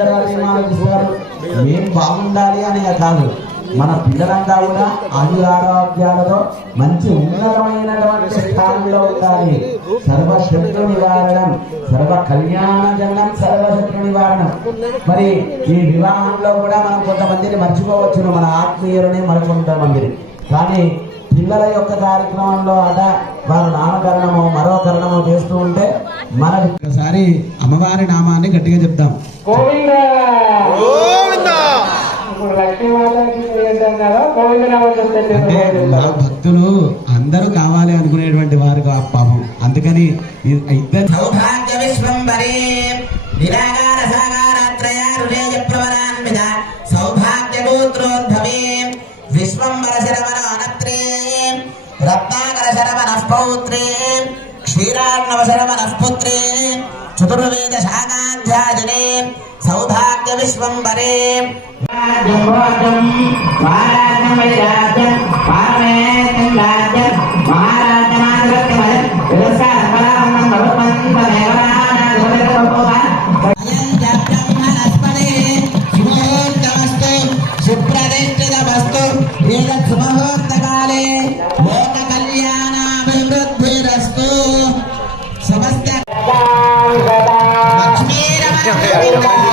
తర్వాత ఏం ఆలోచిస్తారు, మేము బాగుండాలి అనే కాదు, మన పిల్లలంతా కూడా ఆయురారోగ్యాలతో మంచి ఉన్నతమైనటువంటి స్థానంలో ఉండాలి. సర్వశత్రు నివారణం, సర్వ కళ్యాణ జనం, సర్వశత్రు నివారణం. మరి ఈ వివాహంలో కూడా మనం కొంతమందిని మర్చిపోవచ్చును, మన ఆత్మీయులని మరికొంతమందిని. కానీ పిల్లల యొక్క కార్యక్రమంలో అట వారు నామకరణము మరో కరణము చేస్తూ ఉంటే మనం ఒకసారి అమ్మవారి నామాన్ని గట్టిగా చెప్తాం. అంటే మా భక్తులు అందరూ కావాలి అనుకునేటువంటి వారు పాపం, అందుకని ఇద్దరు సౌభాగ్య విశ్వంబరే నిరాకార సాకారత్రయ హృదయ ప్రవరాన్విత సౌభాగ్య గోత్రోద్భవే విశ్వంబర శరవణత్రే రత్నాకర శరవణః పౌత్రే క్షీరార్ణవ శరవణః పుత్రే చతుర్వేద శాకాధ్యాయనే సౌభాగ్య విశ్వంబరే సుముహూర్తకాలే లోక కళ్యాణాభివృద్ధిరస్తు సమస్త లక్ష్మీరమణ